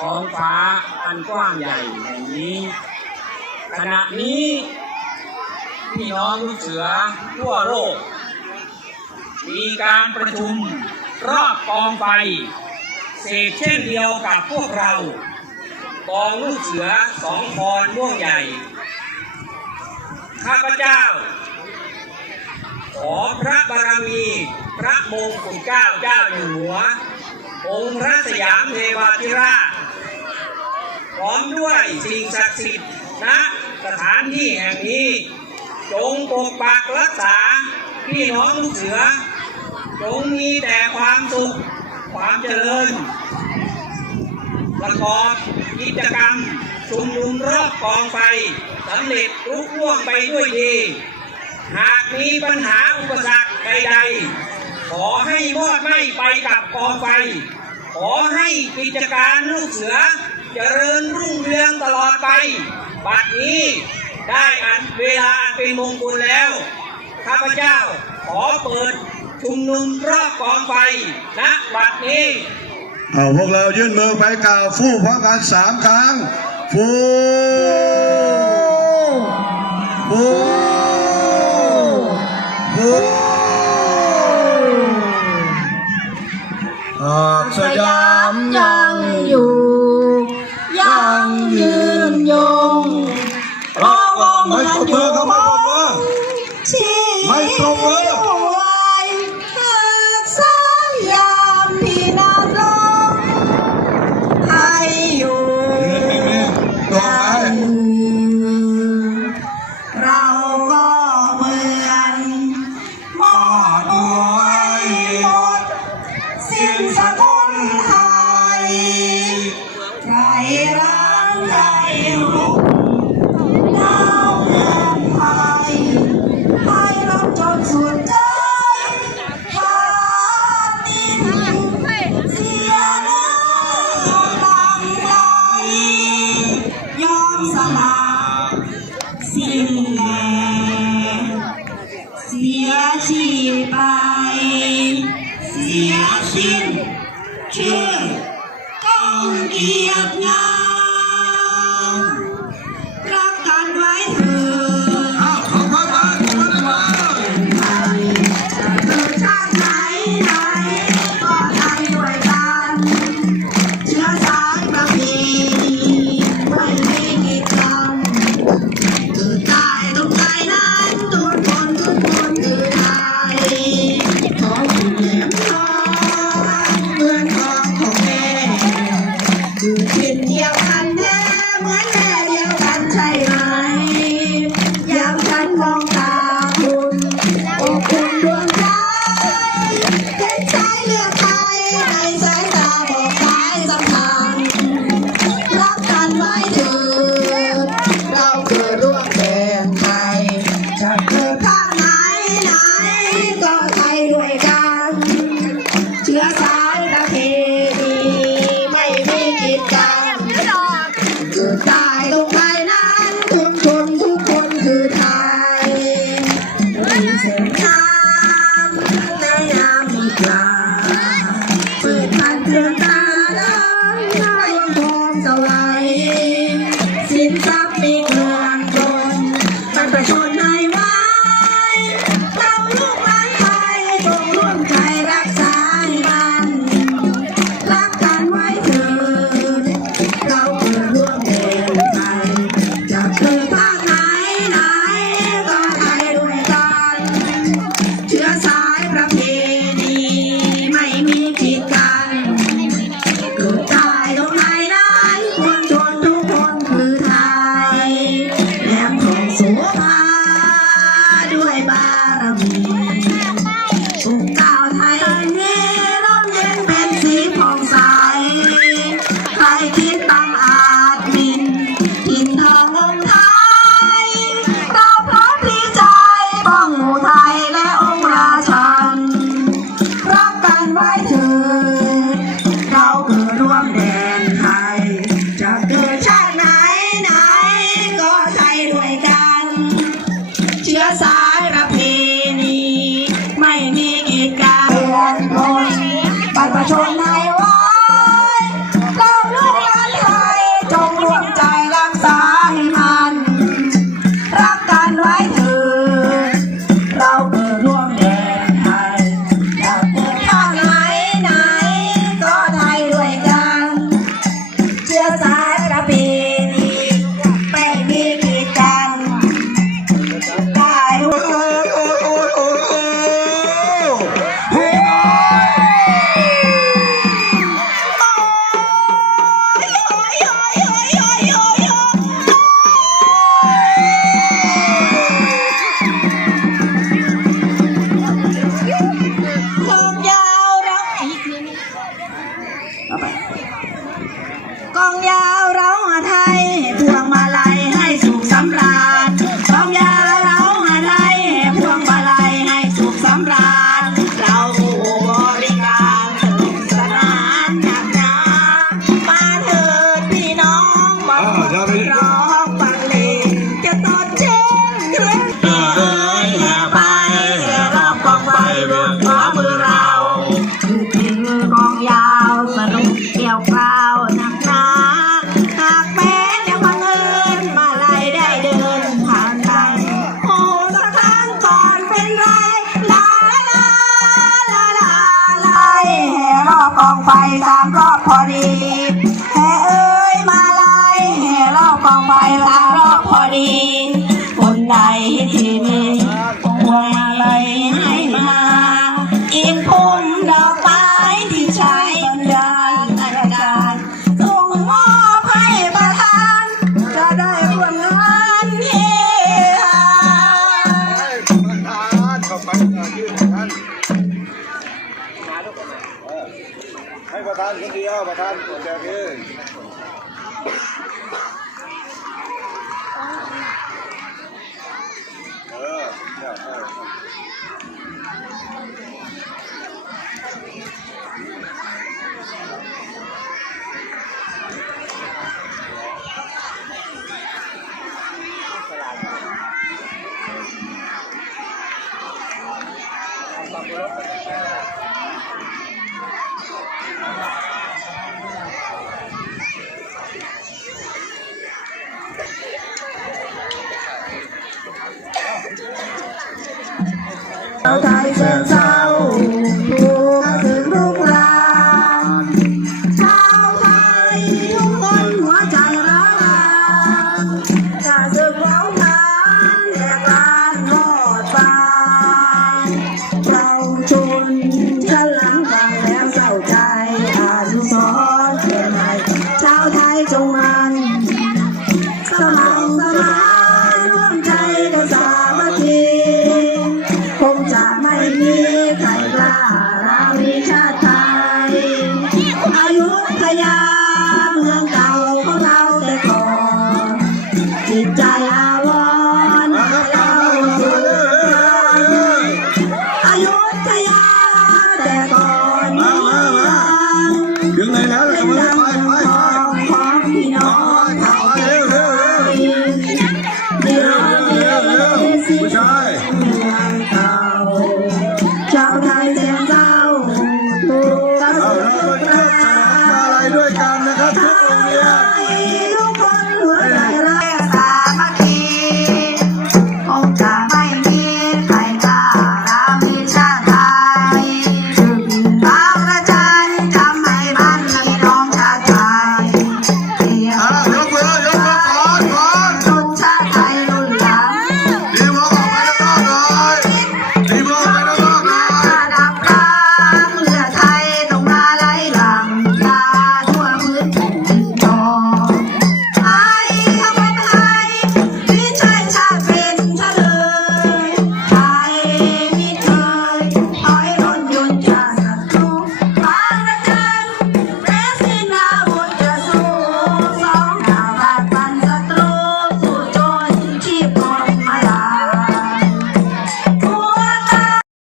ของฟ้าอันกว้างใหญ่แห่งนี้ ขณะนี้พี่น้องลูกเสือทั่วโลก มีการประชุมรอบกองไฟเสกเช่นเดียวกับพวกเรากองลูกเสือสองพรม่วงใหญ่ ข้าพเจ้า ขอพระบารมี พระมงกุฎเก้าเจ้าอยู่หัว องค์พระสยามเทวาธิราช พร้อมด้วยสิ่งศักดิ์สิทธิ์ณสถานที่แห่งนี้ จงปกปักรักษาพี่น้องลูกเสือ จงมีแต่ความสุข ความเจริญ ประกอบกิจกรรมชุมนุมรอบกองไฟสำเร็จลุล่วงไปด้วยดี หากมีปัญหาอุปสรรคใดๆ ขอให้มอดไม่ไปกับกองไฟ ขอให้กิจการลูกเสือ เจริญรุ่งเรืองตลอดไป บัดนี้ได้อันเวลาเป็นมงคลแล้ว ข้าพเจ้าขอเปิดชุมนุมรอบกองไฟณบัดนี้เอาพวกเรายื่นมือไปกล่าวฟู่พร้อมกันสามครั้ง ฟู่ฟู่สยามยัง may marami. เปาหนักหนาหากแม้แต่บัเอิญมาไล่ได้เดินผ่านไปโอ้สักครั้งก่อนเป็นไรลาลาลาลาลาแห่รอบกองไฟสามรอบพอดีแห่เอ้ยมาไล่แห่รอบกองไฟสามรอบพอดี ประธานคนเดียวประธานคนเดียวเองเออเดี๋ยว 茅台镇上 แต่ก่อมามามาถึงเลยแล้วเลยมาไปไปไปของพี่น้องไทยเร็วเร็วเร็วเร็วเร็วเร็วใชาชาวไทยแสนเศร้าถูกกระสุนอะไรด้วยกันนะครับทุกโรงเรียน